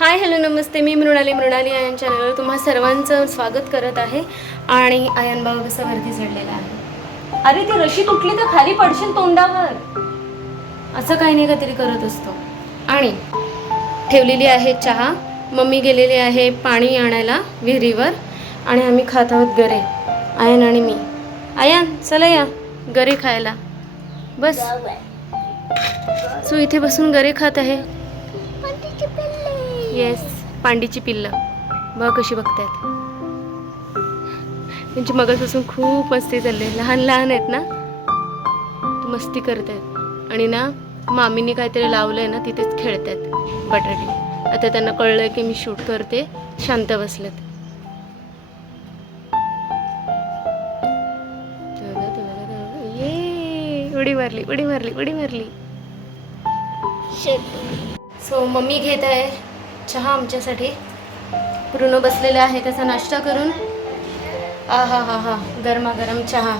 हाय hello नमस्ते. मी मृणाली मृणाली आयन चॅनलवर तुम्हा सर्वांचं स्वागत करत आहे आणि आयन बाबा कसा वरती चढलेला आहे. अरे ती रशी तुटली तर खाली पडशील तोंडावर. असं काही नाही काहीतरी करत असतो. आणि ठेवलेली आहे चहा. मम्मी गेलेली आहे पाणी आणायला विहिरीवर. आणि आम्ही खात आहोत गरे. आयन आणि मी. आयन चला या. गरे खायला. बस. सो इथे बसून गरे खात आहे. येस पांडीची पिल्लं. बघ कशी बघतायत. त्यांची मगापासून खूप मस्ती चालली आहे. लहान लहान आहेत ना? मस्ती मस्ती करतायत. आणि ना मामीने काहीतरी लावलंय ना तिथेच खेळतायत बटाटे. आता त्यांना कळलंय की मी शूट करते. शांत बसलेत. ये उडी मारली उडी मारली उडी मारली. सो मम्मी घेत आहे. चहा आमच्यासाठी. पूर्ण बसलेला आहे त्याचा नाश्ता करून. आ हा हा हा गरमागरम चहा.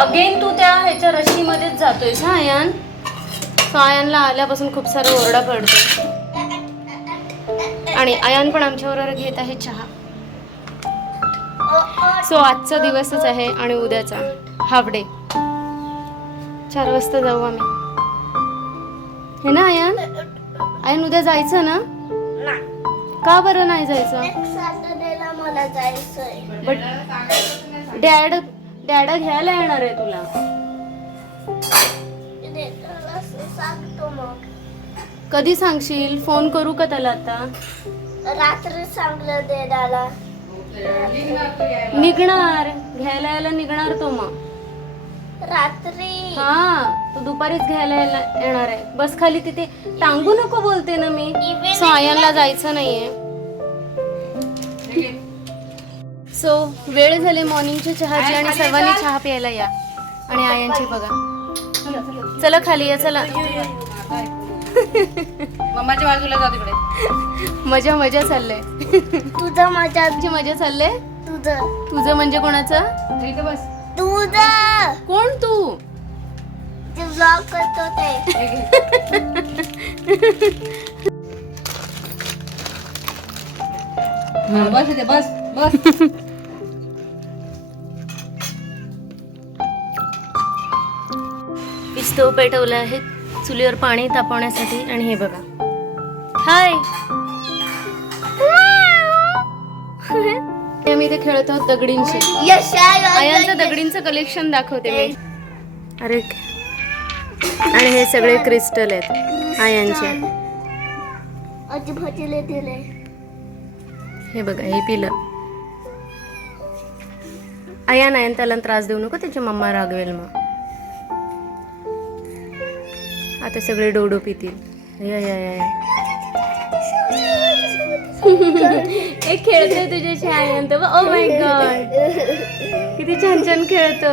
अगेन तू त्या ह्याच्या रशीमध्येच जातोयस हा आयान सो आल्यापासून खूप सारा ओरडा पडतो आणि आयान पण आमच्याबरोबर घेत आहे चहा. सो आजचा दिवसच आहे आणि उद्याचा. हाफ डे चार वाजता जाऊ आम्ही. हे ना आयान? आयन उद्या जायचं ना? का बरं नाही जायचं? सॅटर्डेला मला जायचंय. बट डॅड डॅड घ्यायला येणार आहे तुला. कधी सांगशील? फोन करू का त्याला आता? रात्री सांगलं देदाला निघणार. घ्यायला यायला निघणार तो मग. रात्री. हा तो दुपारीच घ्यायला यायला- येणार आहे. बस खाली तिथे. टांगू नको बोलते ना मी. Evening सो आयनला जायचं नाहीये. सो वेळ झाली मॉर्निंगच्या चहाची आणि सर्वांनी चहा प्यायला या. आणि आयांची बघा. चला खाली या चला. मम्माच्या बाजूला जा तिकडे. मजा मजा चाललंय. तुझं मजा. तुझी मजा चाललंय? तुझं. तुझं म्हणजे कोणाचं? इथं बस. कोण तू? ते ब्लॉग करतो ते. हा, बस इथे बस बस. स्टोव पेटवलं आहे. चुलीवर पाणी तापवण्यासाठी. आणि हे बघा. हाय मी इथे खेळत आहोत दगडींशी यशा आयांचं दगडींचं कलेक्शन दाखवते मी. अरे आणि हे सगळे क्रिस्टल आहेत. आयांचे हे बघा हे पिलं. आयान आयन त्याला त्रास देऊ नको त्याची मम्मा रागवेल मग. आता सगळे डोडो पितील. एक खेळतोय तुझ्याशी आयन तर ओ माय गॉड किती छान छान खेळतो.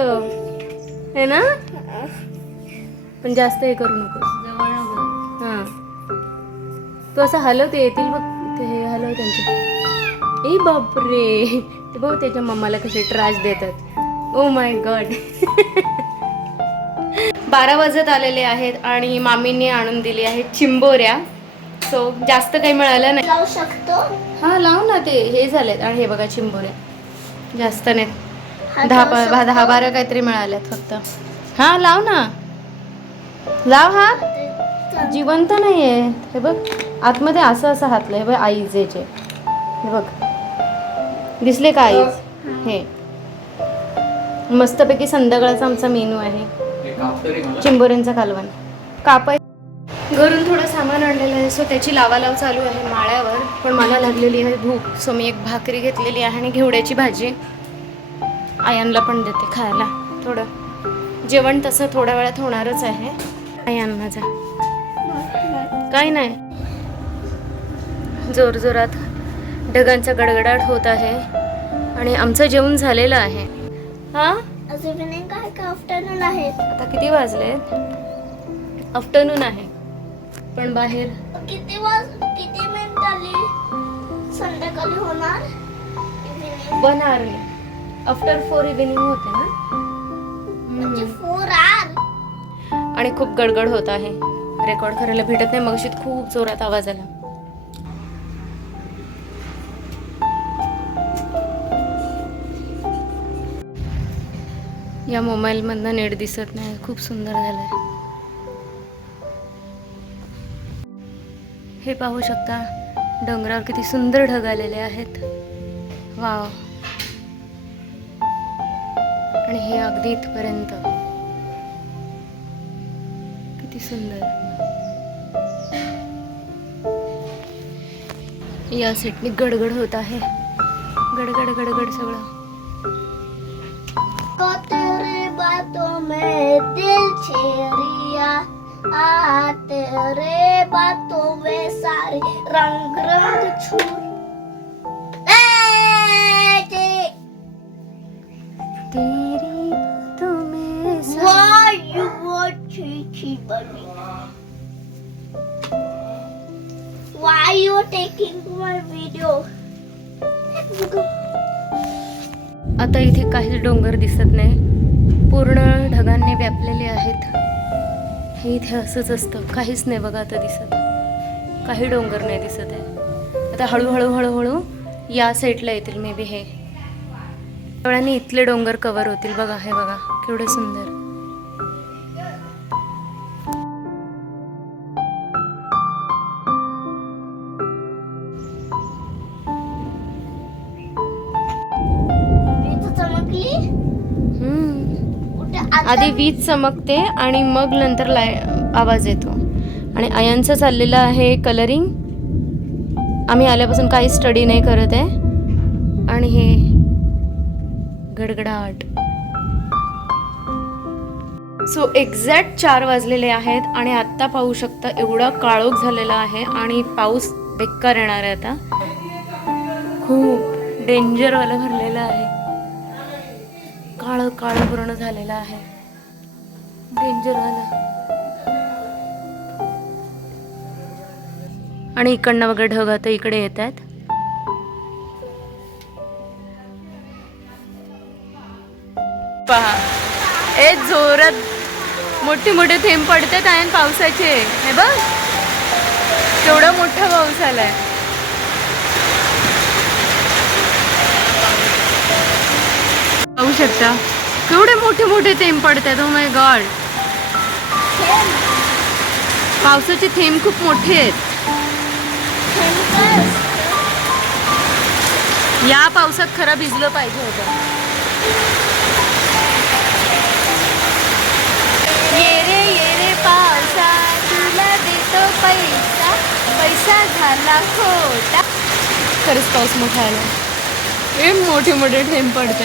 हे ना? पण जास्त हे करू नको. हा. तू असं हलवते येतील बघ. ते हे हलव त्यांचे. ए बापरे. ते बघ त्याच्या मम्माला कसे त्रास देतात. ओ माय गॉड बारा वाजत आलेले आहेत आणि मामींनी आणून दिली आहे चिंबोऱ्या. सो जास्त काही मिळालं नाही. लावू शकतो? हा लाव ना ते. हे झालेत. आणि हे बघा चिंबोऱ्या. जास्त नाहीत. दहा बा-? दहा बारा काहीतरी मिळाल्यात फक्त. हा लाव ना. लाव हा. ते- जिवंत नाही आहे हे बघ आतमध्ये असं असं हातलं हे बघ आईजेचे हे बघ. दिसले का आईज हे. मस्तपैकी संध्याकाळचा आमचा मेनू आहे. चिंबोऱ्यांचा कालवण. कापाय घरून थोडं सामान आणलेलं आहे. सो त्याची लावालाव चालू आहे माळ्यावर. पण मला लागलेली आहे भूक. सो मी एक भाकरी घेतलेली आहे आणि घेवड्याची भाजी. आयांना पण देते खायला. थोडं. जेवण तसं थोड्या वेळात होणारच आहे. आयान माझा काय नाही. जोरजोरात ढगांचा गडगडाट होत आहे. आणि आमचं जेवण झालेलं आहे. हा? काय का आफ्टरनून आहे? आता किती वाजले आफ्टरनून आहे. पण बाहेर. किती वाज किती मिनिट आली संध्याकाळी होणार? One hour after four evening होते ना? म्हणजे आणि खूप गडगड होत आहे. रेकॉर्ड करायला भेटत नाही. मगशीत खूप जोरात आवाज आला. या मोबाईलमधनं नेट दिसत नाही. खूप सुंदर झालं आहे हे पाहू शकता डोंगरावर किती सुंदर ढग आलेले आहेत. वाव. आणि हे अगदी इथपर्यंत. किती सुंदर. या सेटनी गडगड होत आहे. गडगड गडगड सगळं. तो तेरे बातों में दिल छेरिया आ तेरे बातों में सारे रंग रंग छू तेरी बातों में सा- Why you want cheeky bunny? Why you taking my video? आता इथे काही डोंगर दिसत नाही पूर्ण ढगांनी व्यापलेले आहेत हे इथे असंच असतं. काहीच नाही बघा आता दिसत. काही डोंगर नाही दिसत आहे. आता हळूहळू हळूहळू या साईडला येतील मे बी हे. तेवढ्याने इथले डोंगर कवर होतील. बघा हे बघा केवढे सुंदर. आधी वीज चमकते आणि मग नंतर लाय आवाज येतो. आणि अयांचं चाललेलं आहे कलरिंग आम्ही आल्यापासून काही स्टडी नाही करत आहे. आणि हे गडगडाट. सो एक्झॅक्ट चार वाजलेले आहेत आणि आत्ता पाहू शकता एवढा काळोख झालेला आहे आणि पाऊस बेकार येणार आहे आता. खूप डेंजरवाला भरलेला आहे. काळं काळं पूर्ण झालेलं आहे. डेंजरवाला आणि इकडनं वगैरे ढग आता इकडे येत आहेत. पहा ए जोरात मोठे मोठे थेंब पडतात आहे पावसाचे. हे बघ केवढा मोठा पाऊस आलाय. पाहू शकता. केवढे मोठे मोठे थेंब पडतात ओ माय गॉड पावसाचे थेंब खूप मोठे आहेत. या पावसात खरं भिजलं पाहिजे होतं. ये रे ये रे पावसा तुला देतो पैसा. पैसा झाला खोटा. खरंच पाऊस मोठा आला. हे मोठे मोठे थेंब पडत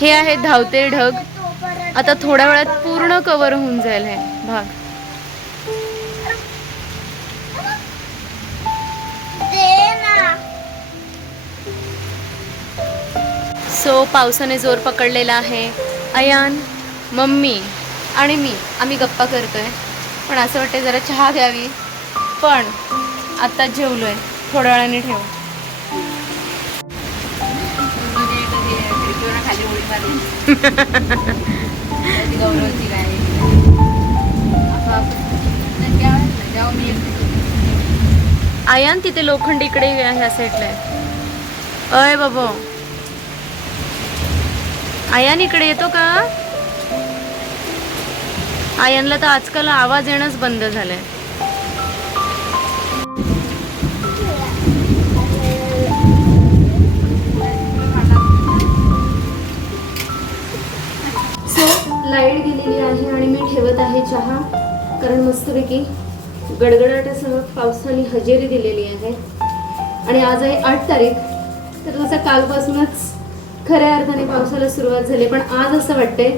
हे आहेत धावते ढग. आता थोड्या वेळात पूर्ण कव्हर होऊन जाईल हे भाग. सो पावसाने जोर पकडलेला आहे. अयान मम्मी आणि मी आम्ही गप्पा करतोय. पण असं वाटतं जरा चहा घ्यावी. पण आत्ताच जेवलोय. थोड्या वेळाने ठेवू. कधी खाली उडी गौरवची काय आयान तिथे लोखंड इकडे ह्या साईडला आहे. अय बाबा. आयान इकडे येतो का? आयनला तर आजकाल आवाज येणंच बंद झालाय. लाइट गेलेली आहे आणि मी ठेवत आहे चहा. कारण मस्तपैकी गडगडाटासह पावसाने हजेरी दिलेली आहे. आणि आज आहे आठ तारीख. तर तसं कालपासूनच खऱ्या अर्थाने पावसाला सुरुवात झाली. पण आज असं वाटतंय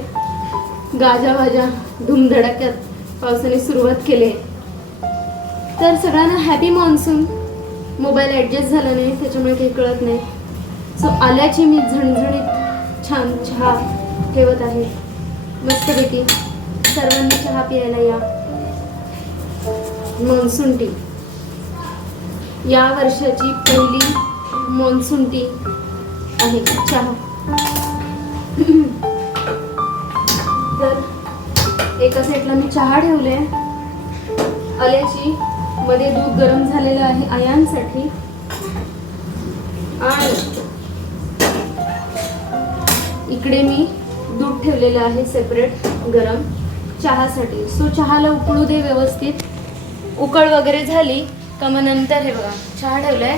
गाजावाजा धुमधडाक्यात पावसाने सुरुवात केली. तर सगळ्यांना हॅपी मान्सून मोबाईल ॲडजस्ट झाला नाही त्याच्यामुळे काही कळत नाही. सो आल्याची मी झणझणीत छान चहा ठेवत आहे. मस्तपैकी सर्वांनी चहा प्यायला या. Monsoon tea. या वर्षाची पहिली मान्सून टी आहे. चहा. तर एका साईडला मी चहा ठेवले. आल्याची मध्ये दूध गरम झालेलं आहे आयांसाठी. आणि इकडे मी दूध ठेवलेलं आहे सेपरेट गरम चहासाठी. सो चहाला उकळू दे व्यवस्थित. उकळ वगैरे झाली का मग नंतर हे बघा चहा ठेवलाय.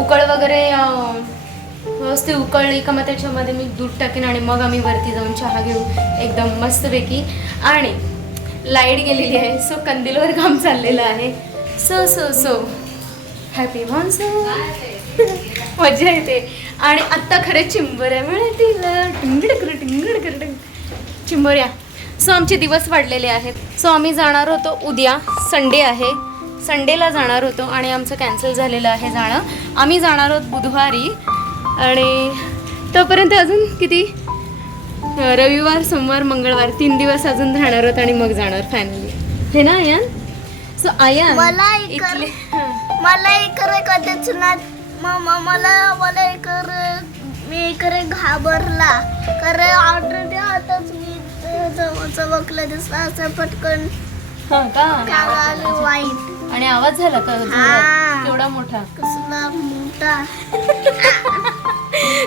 उकळ वगैरे व्यवस्थित उकळली का मग त्याच्यामध्ये मी दूध टाकेन आणि मग आम्ही वरती जाऊन चहा घेऊ. एकदम मस्तपैकी. आणि लाइट गेलेली आहे सो कंदीलवर काम चाललेलं आहे. So so so happy monsoon मजा येते. आणि आत्ता खरे चिंबऱ्या मिळतील टिंगडकर टिंगडकर टिंग चिंबऱ्या सो आमचे दिवस वाढलेले आहेत. सो आम्ही जाणार होतो उद्या. संडे आहे. संडेला जाणार होतो आणि आमचं कॅन्सल झालेलं आहे जाणं. आम्ही जाणार आहोत बुधवारी. आणि तोपर्यंत अजून किती? रविवार सोमवार मंगळवार तीन दिवस अजून राहणार आहोत आणि मग जाणार फायनली हे ना आयान? सो आयान मला इकडे-. मला इकडे कधीच ना मम्मा मला मला इकडे मी इकडे घाबरला. कारण ऑलरेडी आताच मी चमकलं दिसला असं पटकन. हां का? वाईट. आणि आवाज झाला का जोरात? केवढा मोठा. कसला मोठा.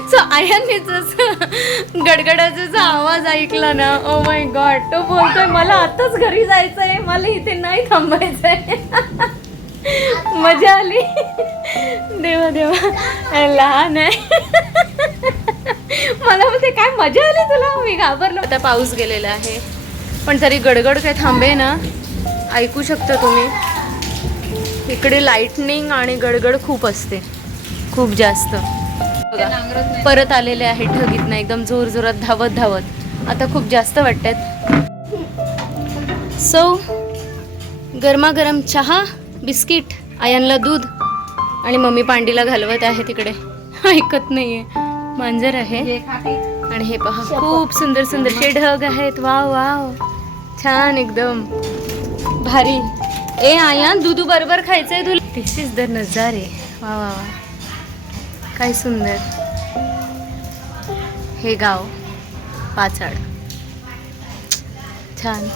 सो आयाने जसं गडगडाचा आवाज ऐकला ना ओ माय गॉड तो बोलतोय मला आताच घरी जायचंय मला इथे नाही थांबायचंय. मजा आली. देवा देवा. लहान आहे. मला म्हणते काय मजा आली तुला? मी घाबरलो आता पाऊस गेलेला आहे. पण तरी गडगड काय थांबे ना. ऐकू शकता तुम्ही. इकडे लाईटनिंग आणि गडगड खूप असते. खूप जास्त. बघा परत आलेले आहे ढगीतनं एकदम जोर जोरात धावत धावत. आता खूप जास्त वाटतात. सो गरमागरम चहा बिस्किट आयांना दूध आणि मम्मी पांडीला घालवत आहे तिकडे. ऐकत नाहीये. मांजर आहे. हे आणि हे पहा खूप सुंदर सुंदरसे ढग आहेत. Wow wow. छान एकदम. भारी. ए आया दूध बरोबर खायचंय तुला. दिस इज द नजारे वा वा वा काय सुंदर. हे गाव पाचाड. छान.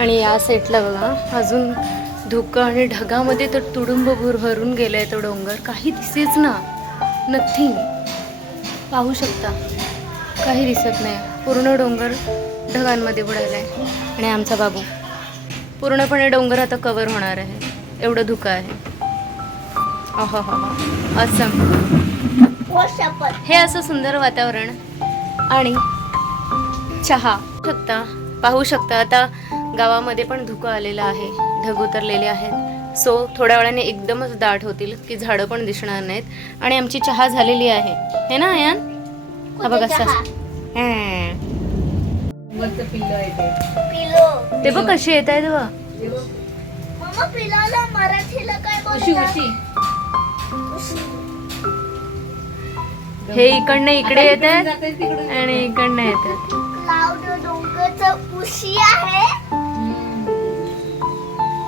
आणि या सेटला बघा अजून धुकं आणि ढगामध्ये तर तुडुंब भूर भरून आहे तो डोंगर. काही दिसेच ना. नथिंग पाहू शकता. काही दिसत नाही. पूर्ण डोंगर ढगांमध्ये बुडायलाय आणि आमचा बाबू. पूर्णपणे डोंगर आता कवर होणार आहे. एवढं धुकं आहे. अहो हो असं हे असं सुंदर वातावरण. आणि चहा. शकता पाहू शकता. आता गावामध्ये पण धुकं आलेलं आहे ढग उतरलेले आहेत. सो थोड्या वेळाने एकदमच दाट होतील की झाडं पण दिसणार नाहीत. आणि आमची चहा झालेली आहे. हे ना आयान? हा बघ? हं. ते. पिलो ते बघ कसे येत आहेत बघ. मम्मा पिलाला मराठीला काय उशी बोलतात उशी. हे इकडनं इकडे येत आहेत आणि इकडनं येतात क्लाउड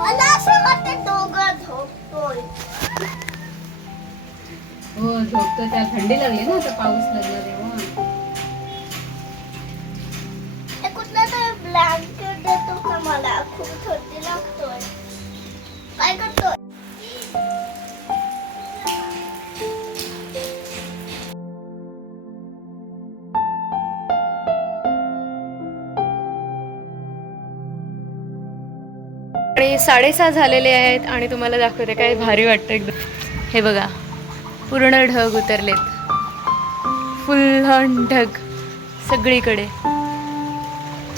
मला असं वाटतं डोंगर झोपतोय हो झोपतो त्या. थंडी लागली ना आता पाऊस लागला तेव्हा. हे कुठला तर ब्लँकेट देतो का मला? खूप थंडी लागतोय. काय आणि साडेसहा झालेले आहेत आणि तुम्हाला दाखवते काय भारी वाटतं एकदम. हे बघा पूर्ण ढग उतरलेत. फुल ढग सगळीकडे.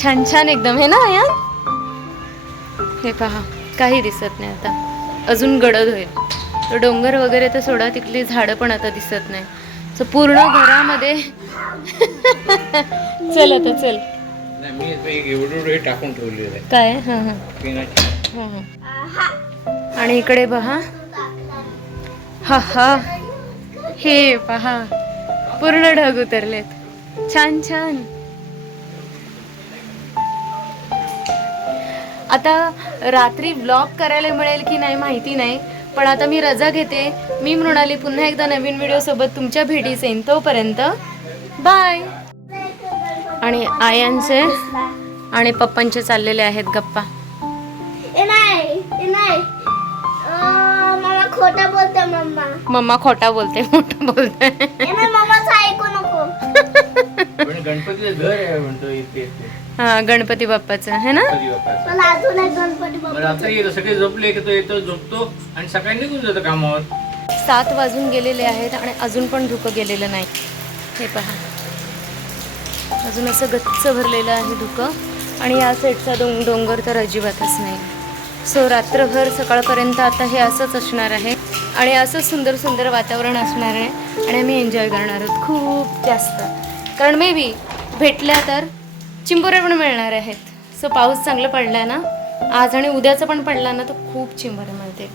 छान छान एकदम हे ना या हे पहा काही दिसत नाही आता. अजून गडद होईल. तो डोंगर वगैरे तर सोडा तिथली झाडं पण आता दिसत नाही. So पूर्ण घरामध्ये चल आता चल. टाकून ठेवलेलं काय? हां हां. आणि इकडे पहा हा हा. हे पहा. पूर्ण ढग उतरलेत. छान छान. आता रात्री ब्लॉग करायला मिळेल की नाही माहिती नाही पण आता मी रजा घेते. मी मृणाली पुन्हा एकदा नवीन व्हिडिओ सोबत तुमच्या भेटीस येईन तोपर्यंत. बाय आणि आयांचे आणि पप्पांचे चाललेले आहेत गप्पा. खोटं बोलते मम्मा. मम्मा खोटा बोलते मोठा बोलते हे मम्माचं ऐकू नको. पण गणपतीचं घर आहे म्हणतो इथे इथे. हा गणपती बाप्पाचं है ना? गणपती बाप्पाचं. मला अजून एक गणपती बरं बाप्पा आता येतो सगळे झोपले की तो येतो झोपतो आणि सकाळी निघून जातो कामावर. सात वाजून गेलेले आहेत आणि अजून पण धुकं गेलेलं नाही. हे पहा. अजून असं गच्च भरलेलं आहे धुकं. आणि या साईडचा डोंग डोंगर तर अजिबातच नाही. सो रात्रभर सकाळपर्यंत आता हे असंच असणार आहे. आणि असंच सुंदर सुंदर वातावरण असणार आहे. आणि आम्ही एन्जॉय करणार आहोत खूप जास्त. कारण मे बी भेटल्या तर चिंबोऱ्या पण मिळणार आहेत. सो पाऊस चांगला पडला ना आज आणि उद्याचा पण पडला ना तर खूप चिंबोऱ्या मिळते